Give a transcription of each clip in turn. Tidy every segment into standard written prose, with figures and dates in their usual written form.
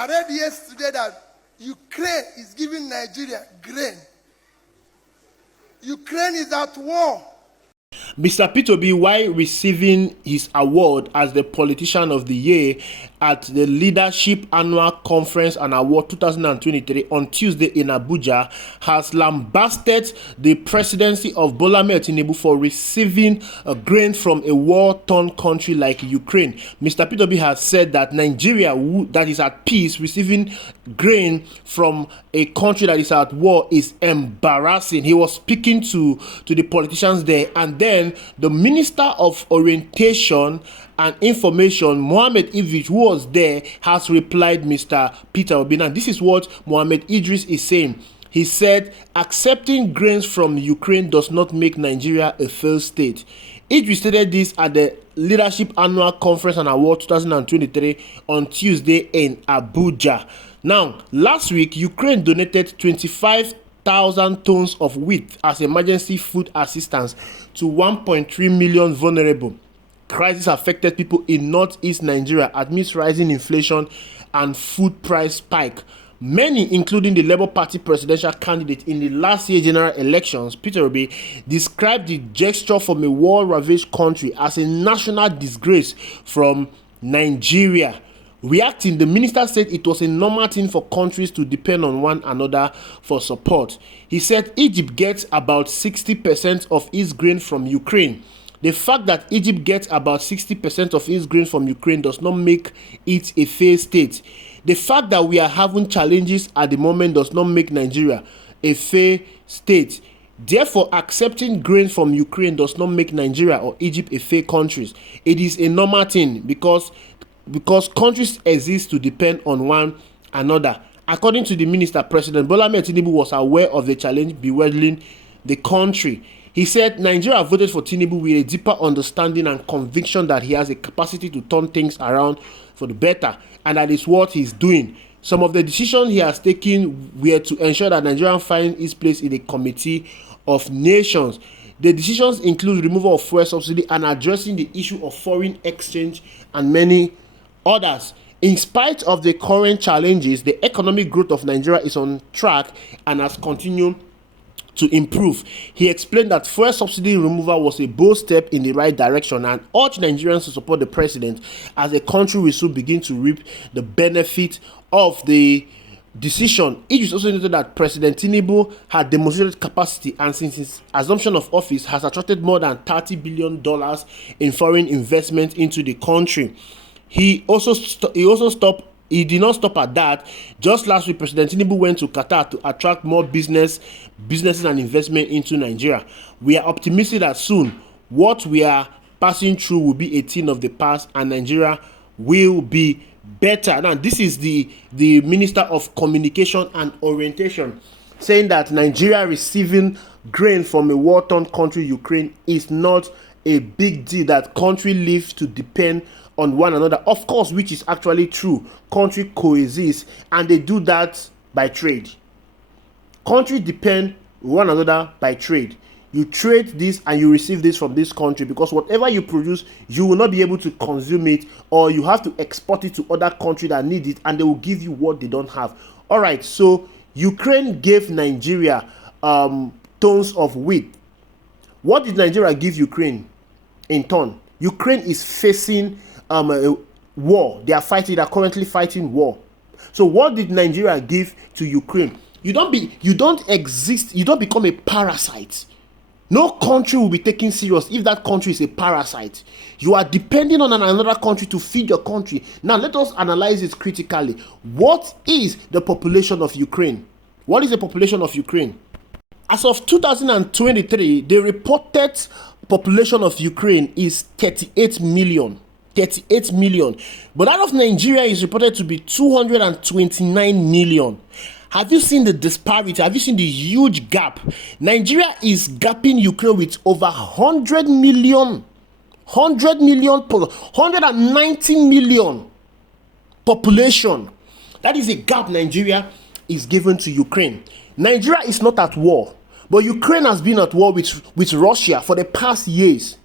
I read yesterday that Ukraine is giving Nigeria grain. Ukraine is at war. Mr. Tinubu, while receiving his award as the Politician of the Year at the Leadership Annual Conference and Award 2023 on Tuesday in Abuja, has lambasted the presidency of Bola Ahmed Tinubu for receiving a grain from a war-torn country like Ukraine. Mr. Tinubu has said that Nigeria, that is at peace, receiving grain from a country that is at war is embarrassing. He was speaking to the politicians there, and then the Minister of Orientation and Information, Mohammed Idris, who was there, has replied Mr. Peter Obi. And this is what Mohammed Idris is saying. He said, accepting grains from Ukraine does not make Nigeria a failed state. Idris stated this at the Leadership Annual Conference and Award 2023 on Tuesday in Abuja. Now, last week, Ukraine donated 25,000 tons of wheat as emergency food assistance to 1.3 million vulnerable, crisis-affected people in northeast Nigeria amidst rising inflation and food price spike. Many, including the Labour Party presidential candidate in the last year general elections, Peter Obi, described the gesture from a war-ravaged country as a national disgrace from Nigeria. Reacting, the minister said it was a normal thing for countries to depend on one another for support. He said Egypt gets about 60% of its grain from Ukraine. The fact that Egypt gets about 60% of its grain from Ukraine does not make it a failed state. The fact that we are having challenges at the moment does not make Nigeria a failed state. Therefore, accepting grain from Ukraine does not make Nigeria or Egypt a failed countries. It is a normal thing because countries exist to depend on one another. According to the minister, President Bola Ahmed Tinubu was aware of the challenge bewildering the country. He said Nigeria voted for Tinubu with a deeper understanding and conviction that he has a capacity to turn things around for the better, and that is what he's doing. Some of the decisions he has taken were to ensure that Nigeria finds its place in the Committee of Nations. The decisions include removal of fuel subsidy and addressing the issue of foreign exchange and many others. In spite of the current challenges, the economic growth of Nigeria is on track and has continued to improve. He explained that fuel subsidy removal was a bold step in the right direction and urged Nigerians to support the president as the country will soon begin to reap the benefit of the decision. It is also noted that President Tinubu had demonstrated capacity and since his assumption of office has attracted more than $30 billion in foreign investment into the country. He did not stop at that. Just last week, President Tinubu went to Qatar to attract more businesses and investment into Nigeria. We are optimistic that soon what we are passing through will be a thing of the past and Nigeria will be better. Now, this is the Minister of Communication and Orientation saying that Nigeria receiving grain from a war-torn country, Ukraine, is not a big deal, that country lives to depend on one another. Of course, which is actually true. Country coexist and they do that by trade. Country depend on one another by trade. You trade this and you receive this from this country because whatever you produce, you will not be able to consume it, or you have to export it to other countries that need it and they will give you what they don't have. All right, so Ukraine gave Nigeria tons of wheat. What did Nigeria give Ukraine in turn? Ukraine is facing a war. They are currently fighting war. So what did Nigeria give to Ukraine? You don't become a parasite. No country will be taken serious if that country is a parasite. You are depending on another country to feed your country. Now let us analyze it critically. What is the population of Ukraine? What is the population of Ukraine? As of 2023, the reported population of Ukraine is 38 million. 38 million. But that of Nigeria is reported to be 229 million. Have you seen the disparity? Have you seen the huge gap? Nigeria is gapping Ukraine with over 100 million, 190 million population. That is a gap Nigeria is given to Ukraine. Nigeria is not at war, but Ukraine has been at war with Russia for the past years.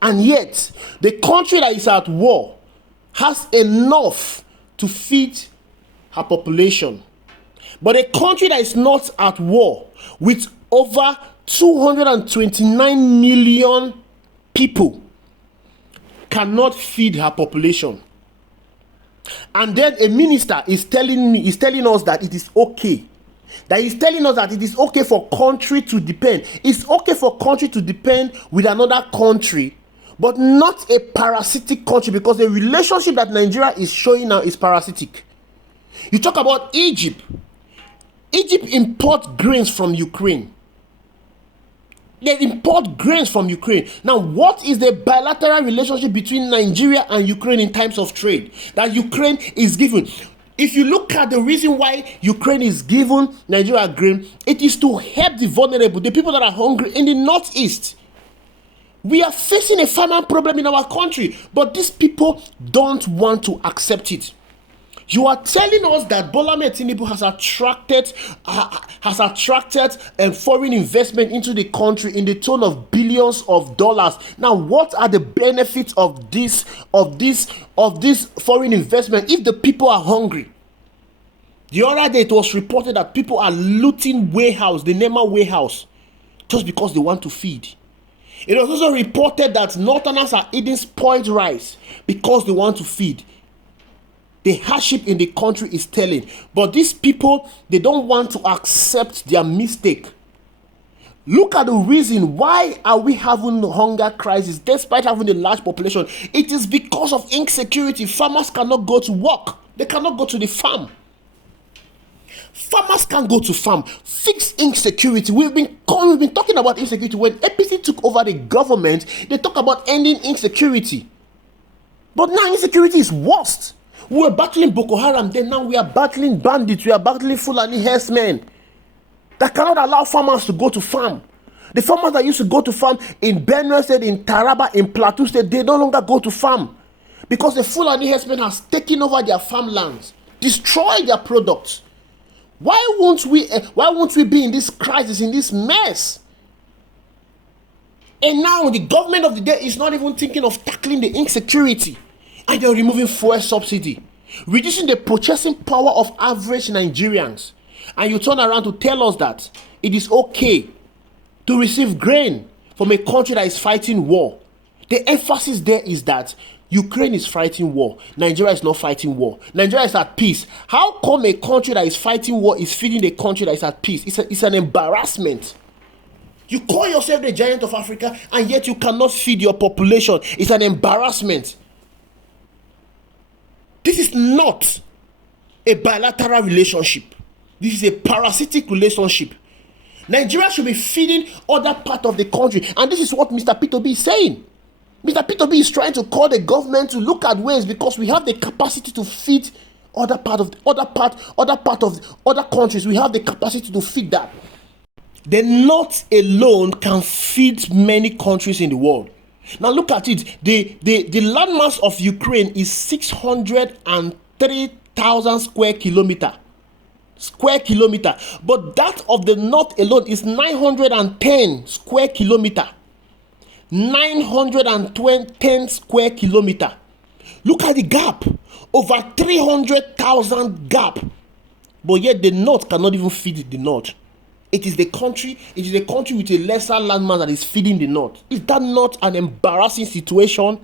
And yet, the country that is at war has enough to feed her population. But a country that is not at war with over 229 million people cannot feed her population. And then a minister is telling us that it is okay. That is telling us that it is okay for country to depend. It's okay for country to depend with another country, but not a parasitic country, because the relationship that Nigeria is showing now is parasitic. You talk about Egypt. Egypt imports grains from Ukraine. They import grains from Ukraine. Now, what is the bilateral relationship between Nigeria and Ukraine in terms of trade that Ukraine is given? If you look at the reason why Ukraine is giving Nigeria grain, it is to help the vulnerable, the people that are hungry in the northeast. We are facing a famine problem in our country, but these people don't want to accept it. You are telling us that Bola Ahmed Tinubu has attracted foreign investment into the country in the tone of billions of dollars. Now, what are the benefits of this foreign investment if the people are hungry? The other day, it was reported that people are looting warehouse, the Nema warehouse, just because they want to feed. It was also reported that Northerners are eating spoiled rice because they want to feed. The hardship in the country is telling, but these people, they don't want to accept their mistake. Look at the reason why are we having the hunger crisis despite having a large population. It is because of insecurity. Farmers cannot go to work. They cannot go to the farm. Farmers can't go to farm. Fix insecurity. We've been talking about insecurity. When APC took over the government, they talked about ending insecurity. But now insecurity is worse. We were battling Boko Haram, then now we are battling bandits, we are battling Fulani herdsmen that cannot allow farmers to go to farm. The farmers that used to go to farm in Benue State, in Taraba, in Plateau State, they no longer go to farm because the Fulani herdsmen has taken over their farmlands, destroyed their products. Why won't we be in this crisis, in this mess? And now the government of the day is not even thinking of tackling the insecurity. And you're removing fuel subsidy, reducing the purchasing power of average Nigerians. And you turn around to tell us that it is okay to receive grain from a country that is fighting war. The emphasis there is that Ukraine is fighting war. Nigeria is not fighting war. Nigeria is at peace. How come a country that is fighting war is feeding a country that is at peace? It's an embarrassment. You call yourself the giant of Africa, and yet you cannot feed your population. It's an embarrassment. This is not a bilateral relationship. This is a parasitic relationship. Nigeria should be feeding other part of the country. And this is what Mr. P2B is saying. Mr. P2B is trying to call the government to look at ways, because we have the capacity to feed other countries. We have the capacity to feed that. The North alone can feed many countries in the world. Now look at it. The landmass of Ukraine is 603,000 square kilometer. But that of the North alone is 910 square kilometer. 910 square kilometer. Look at the gap. Over 300,000 gap. But yet the North cannot even feed the North. It is the country with a lesser landmass that is feeding the North. Is that not an embarrassing situation?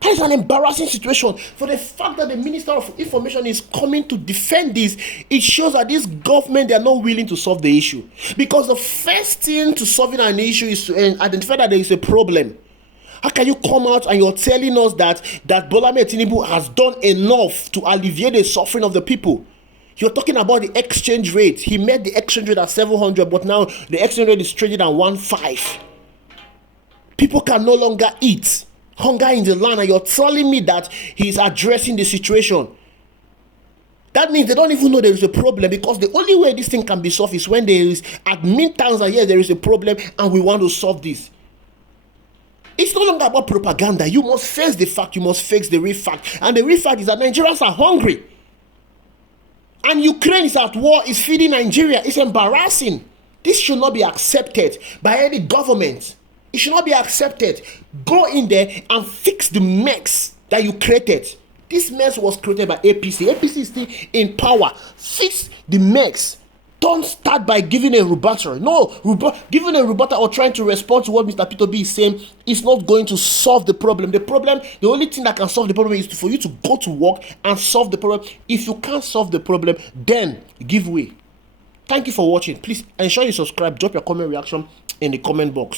That is an embarrassing situation. For the fact that the Minister of Information is coming to defend this, it shows that this government, they are not willing to solve the issue. Because the first thing to solving an issue is to identify that there is a problem. How can you come out and you're telling us that Bola Ahmed Tinubu has done enough to alleviate the suffering of the people? You're talking about the exchange rate. He made the exchange rate at 700, but now the exchange rate is trading at 1.5. People can no longer eat. Hunger in the land, and you're telling me that he's addressing the situation. That means they don't even know there is a problem, because the only way this thing can be solved is when there is admin times that yes, there is a problem and we want to solve this. It's no longer about propaganda. You must face the fact. You must face the real fact. And the real fact is that Nigerians are hungry. And Ukraine is at war, is feeding Nigeria. It's embarrassing. This should not be accepted by any government. It should not be accepted. Go in there and fix the mess that you created. This mess was created by APC. APC is still in power. Fix the mess. Don't start by giving a rebuttal. No, giving a rebuttal or trying to respond to what Mr. Peter B is saying is not going to solve the problem. The only thing that can solve the problem is for you to go to work and solve the problem. If you can't solve the problem, then give way. Thank you for watching. Please ensure you subscribe. Drop your comment reaction in the comment box.